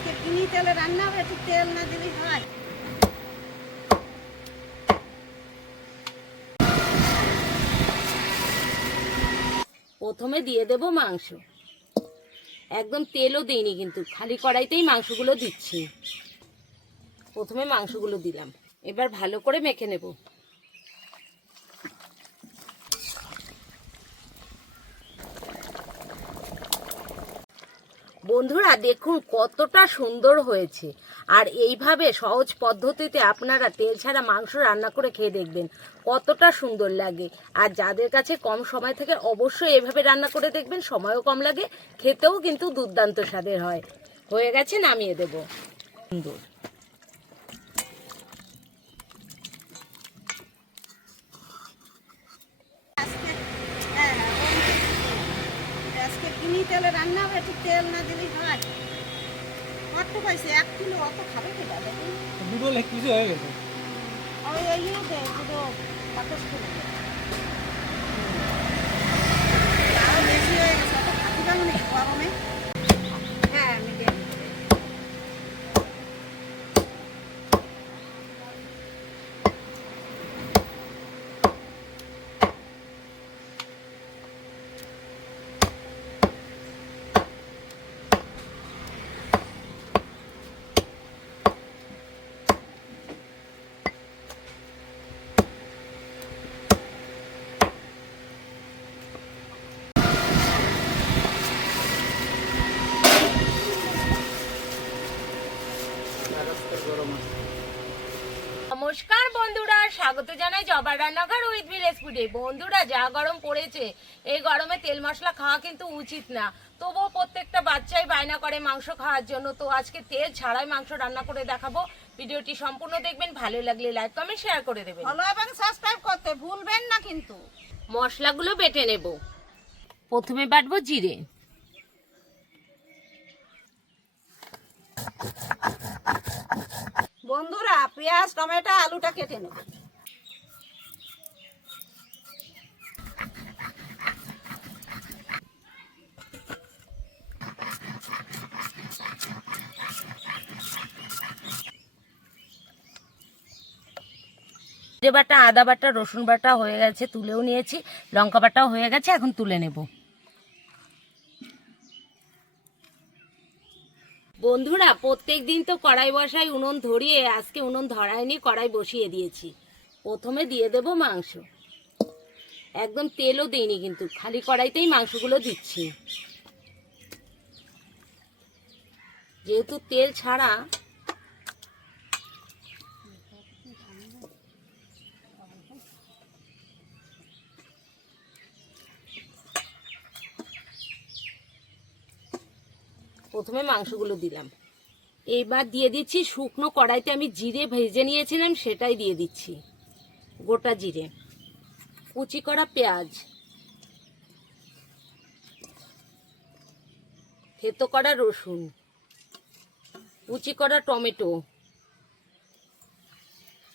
আজকে কিনি তেলে রান্না হবে, একটু তেল না দিলেই হয়। প্রথমে দিয়ে দেব মাংস। একদম তেলও দিইনি, কিন্তু খালি কড়াইতেই মাংসগুলো দিচ্ছি। প্রথমে মাংসগুলো দিলাম, এবার ভালো করে মেখে নেব। বন্ধুরা দেখুন কতটা সুন্দর হয়েছে। আর এইভাবে সহজ পদ্ধতিতে আপনারা তেল ছাড়া মাংস রান্না করে খেয়ে দেখবেন কতটা সুন্দর লাগে। আর যাদের কাছে কম সময় থেকে অবশ্যই এভাবে রান্না করে দেখবেন, সময়ও কম লাগে, খেতেও কিন্তু দুর্দান্ত স্বাদের হয়। হয়ে গেছে, নামিয়ে দেব। সুন্দর আজকে কিনি তেলে রান্না হবে, একটু তেল না দিলেই হয়। কত পাইছে 1 কিলো, অত খাবে কি দাদা? দুটো লেগ পিস হয়ে গেছে। ওই ইয়ে দেয় দুটো 25 কিলো, আরো বেশি হয়ে গেছে, অত খাতে পারবো না গরমে। হ্যাঁ আমি দেব। নমস্কার বন্ধুরা, স্বাগত জানাই জবার রান্নাঘর উইথ ভিলেজ ফুডে। বন্ধুরা যা গরম পড়েছে, এই গরমে তেল মশলা খাওয়া কিন্তু উচিত না। তবুও প্রত্যেকটা বাচ্চাই বায়না করে মাংস খাওয়ার জন্য। তো আজকে তেল ছাড়াই মাংস রান্না করে দেখাবো। ভিডিওটি সম্পূর্ণ দেখবেন, ভালো লাগলে লাইক কমেন্ট শেয়ার করে দেবেন। ফলো এবং সাবস্ক্রাইব করতে ভুলবেন না কিন্তু। মশলাগুলো বেটে নেব। প্রথমে বাটবো জিরে, বন্ধুরা পেঁয়াজ টমেটো আলুটা কেটে নেব। জিরে বাটা, আদা বাটা, রসুন বাটা হয়ে গেছে, তুলেও নিয়েছি। লঙ্কা বাটাও হয়ে গেছে, এখন তুলে নেব। বন্ধুরা প্রত্যেক দিন তো কড়াই বসাই উনুন ধরিয়ে, আজকে উনুন ধরায়নি, কড়াই বসিয়ে দিয়েছি। প্রথমে দিয়ে দেব মাংস। একদম তেলও দিইনি, কিন্তু খালি কড়াইতেই মাংসগুলো দিচ্ছি। যেহেতু তেল ছাড়া, প্রথমে মাংসগুলো দিলাম। এইবার দিয়ে দিচ্ছি শুকনো কড়াইতে আমি জিরে ভেজে নিয়েছিলাম, সেটাই দিয়ে দিচ্ছি। গোটা জিরে, কুচি করা পেঁয়াজ, থেতো করা রসুন, কুচি করা টমেটো,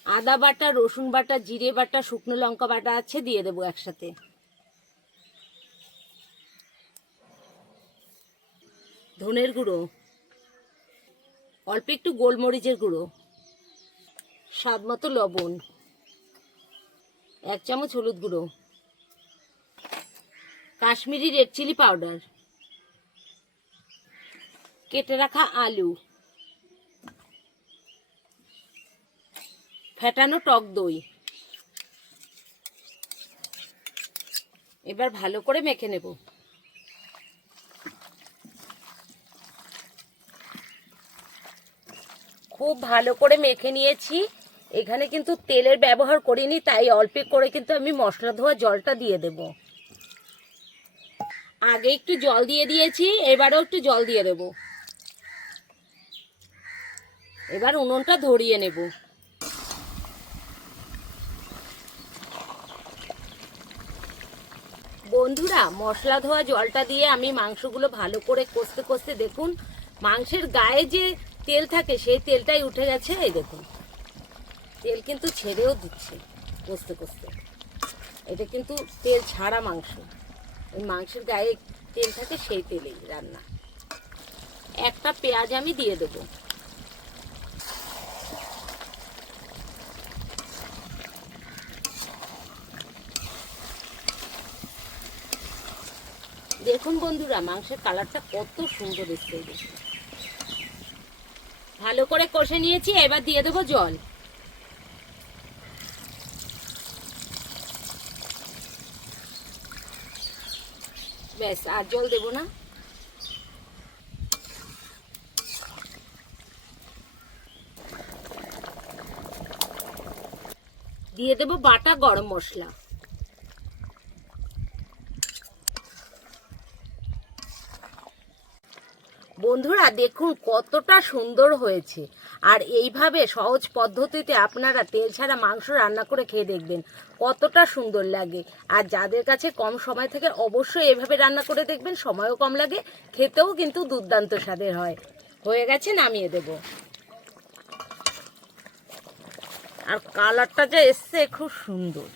আদা বাটা, রসুন বাটা, জিরে বাটা, শুকনো লঙ্কা বাটা আছে, দিয়ে দেবো একসাথে। ধনের গুঁড়ো, অল্প একটু গোলমরিচের গুঁড়ো, স্বাদ মতো লবণ, 1 চামচ হলুদ গুঁড়ো, কাশ্মীরি রেড চিলি পাউডার, কেটে রাখা আলু, ফেটানো টক দই। এবার ভালো করে মেখে নেব। খুব ভালো করে মেখে নিয়েছি। এখানে কিন্তু তেলের ব্যবহার করিনি, তাই অল্প করে কিন্তু আমি মশলা ধোয়া জলটা দিয়ে দেব। আগে একটু জল দিয়ে দিয়েছি, এবারেও একটু জল দিয়ে দেব। এবার উনুনটা ধরিয়ে নেব। বন্ধুরা মশলা ধোয়া জলটা দিয়ে আমি মাংসগুলো ভালো করে কষতে কষতে, দেখুন মাংসের গায়ে যে তেল থাকে সেই তেলটাই উঠে গেছে। এই দেখুন তেল কিন্তু ছেড়েও দিচ্ছে কষতে কষতে। এটা কিন্তু তেল ছাড়া মাংস, ওই মাংসের গায়ে তেল থাকে সেই তেলেই রান্না। একটা পেঁয়াজ আমি দিয়ে দেবো। দেখুন বন্ধুরা, মাংসের কালারটা কত সুন্দর এসছে। ভালো করে কষে নিয়েছি, এবার দিয়ে দেবো জল। ব্যাস, আর জল দেবো না। দিয়ে দেবো বাটা গরম মশলা। বন্ধুরা দেখুন কতটা সুন্দর হয়েছে। আর এইভাবে সহজ পদ্ধতিতে আপনারা তেল ছাড়া মাংস রান্না করে খেয়ে দেখবেন কতটা সুন্দর লাগে। আর যাদের কাছে কম সময় থেকে অবশ্যই এভাবে রান্না করে দেখবেন, সময়ও কম লাগে, খেতেও কিন্তু দুর্দান্ত স্বাদের হয়। হয়ে গেছে, নামিয়ে দেব। আর কালারটা যা এসছে খুব সুন্দর।